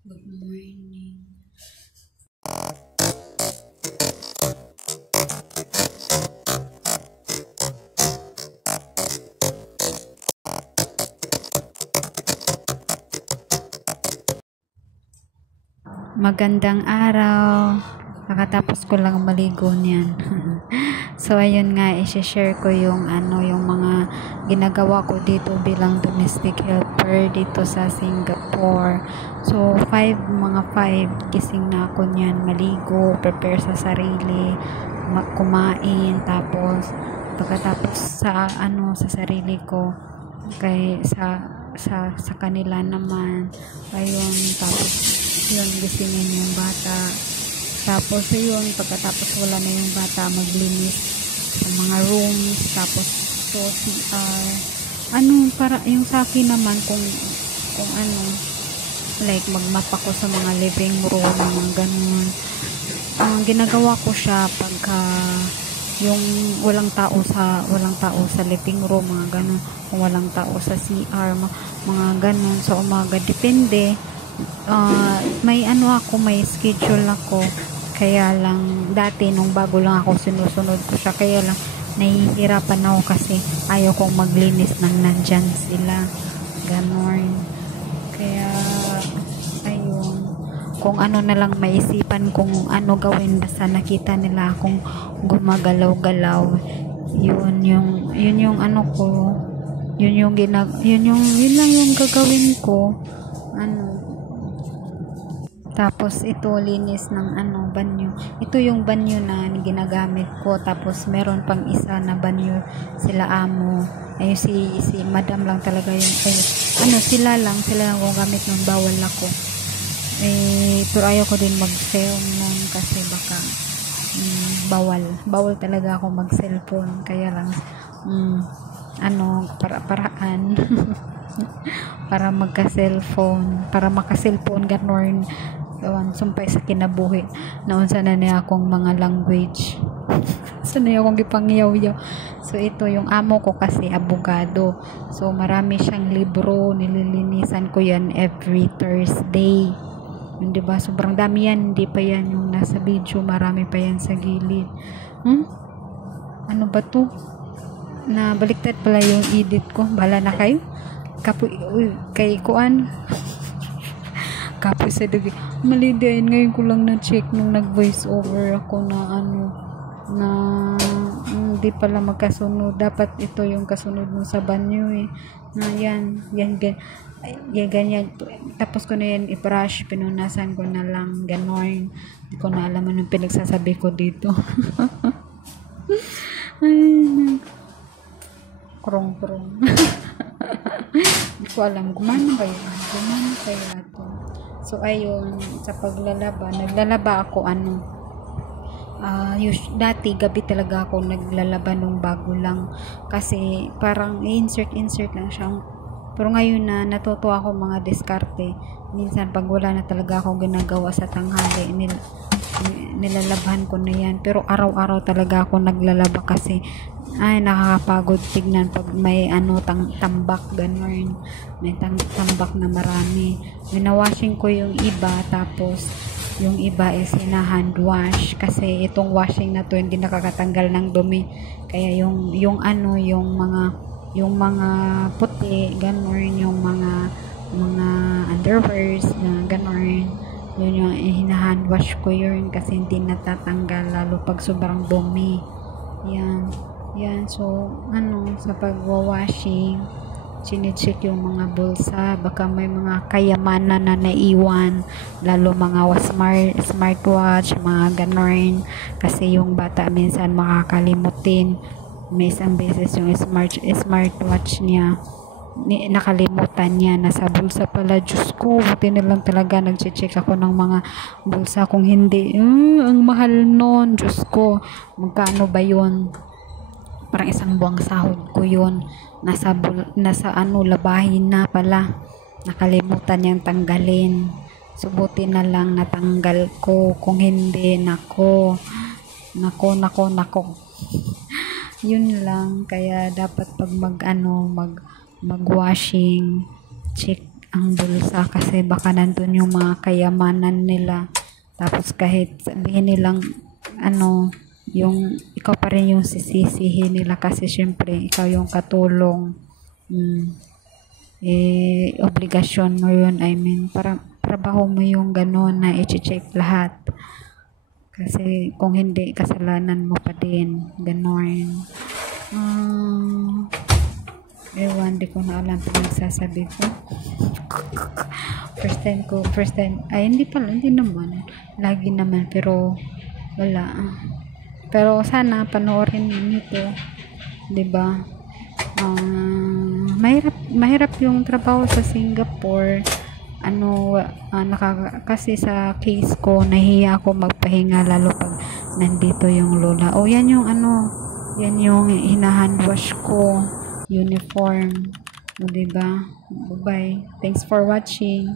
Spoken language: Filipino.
Good morning. Magandang araw. Kakatapos ko lang maligo niyan. So ayun nga, i-share ko yung yung mga ginagawa ko dito bilang domestic helper dito sa Singapore. So mga 5 gising na ako niyan, maligo, prepare sa sarili, kumain, tapos pagkatapos sa sarili ko sa kanila naman, ayun, tapos yun, gisingin yung bata, tapos yun, pagkatapos wala na yung bata, maglinis sa mga rooms, tapos CR, para yung sa akin naman, kung like magmap ako sa mga living room, mga ganun. Ang ginagawa ko siya pagka yung walang tao sa living room, mga ganun, kung walang tao sa CR, mga ganun, sa umaga, depende. May may schedule ako, kaya lang dati nung bago lang ako, sinusunod ko siya, kaya lang nahihirapan ako kasi ayaw kong maglinis nang nandyan sila, ganon. Kaya ayun, kung ano na lang maisipan kung ano gawin, basta nakita nila akong gumagalaw-galaw, yun yung ko, yun lang yung gagawin ko. Tapos ito, linis ng banyo. Ito yung banyo na ginagamit ko. Tapos meron pang isa na banyo sila amo. Ay si madam lang talaga yung sila lang gumagamit ng, bawal ako. Pero ayaw ko din mag-film nun kasi baka bawal talaga ako mag-cellphone, kaya lang paraan para maka-cellphone ganon, sumpay sa kinabuhi naon sana niya akong mga language sanay akong gipangyaw-yaw. So ito yung amo ko kasi abogado, so marami siyang libro, nililinisan ko yan every Thursday. Hindi ba, sobrang dami yan, hindi pa yan yung nasa video, marami pa yan sa gilid. Ano ba to, na baliktad pala yung edit ko, bala na kayo kay kuan kapoy sa dugi, mali din. Ngayon ko lang na check nung nag voice over ako na hindi pala magkasunod, dapat ito yung kasunod mo sa banyo na yan ganyan. Tapos ko na yan i-brush, pinunasan ko na lang, ganon. Hindi ko na alam anong pinagsasabi ko dito. Ay, krong hindi ko alam gumana kaya ito. So ayun, sa naglalaba ako dati gabi talaga ako naglalaba nung bago lang, kasi parang insert lang siya. Pero ngayon na natuto ako mga diskarte, minsan pag wala na talaga akong ginagawa sa tanghali, nilalabhan ko na yan. Pero araw-araw talaga ako naglalaba kasi nakakapagod tignan pag may tambak, ganun, may tambak na marami. Winawashing ko yung iba, tapos yung iba is hand wash, kasi itong washing na to hindi nakakatanggal ng dumi, kaya yung mga puti, ganun, yung mga underwears na ganun, yun yung hinahan wash ko yun, kasi hindi natatanggal lalo pag sobrang dumi. Yan, so sa pagwa-washing, chine-check yung mga bulsa, baka may mga kayamanan na naiwan, lalo mga smartwatch, mga ganon, kasi yung bata minsan makakalimutin. May isang beses yung smartwatch niya nakalimutan niya, nasa bulsa pala. Diyos ko, buti na lang talaga nag-check ako ng mga bulsa, kung hindi ang mahal nun. Diyos ko, magkano ba yun? Parang isang buwang sahod ko yun, nasa labahin na pala, nakalimutan niyang tanggalin. So buti na lang natanggal ko, kung hindi nako yun lang. Kaya dapat pag mag washing, check ang bulsa kasi baka nandun yung mga kayamanan nila. Tapos kahit sabihin nilang ano, yung ikaw pa rin yung sisisihin nila kasi syempre ikaw yung katulong. Obligasyon mo yun, I mean, parang trabaho mo yung gano'n na i-check lahat. Kasi kung hindi, kasalanan mo pa din. Gano'n. Ewan, di ko na alam kung nagsasabi ko. First time, ay hindi naman. Lagi naman, pero wala. Pero sana panoorin niyo to, 'di ba? Mahirap yung trabaho sa Singapore. Kasi sa case ko, nahiya ako magpahinga lalo pag nandito yung lola. Yan yung yan yung hinahandwash ko, uniform. O, diba? Bye-bye. Thanks for watching.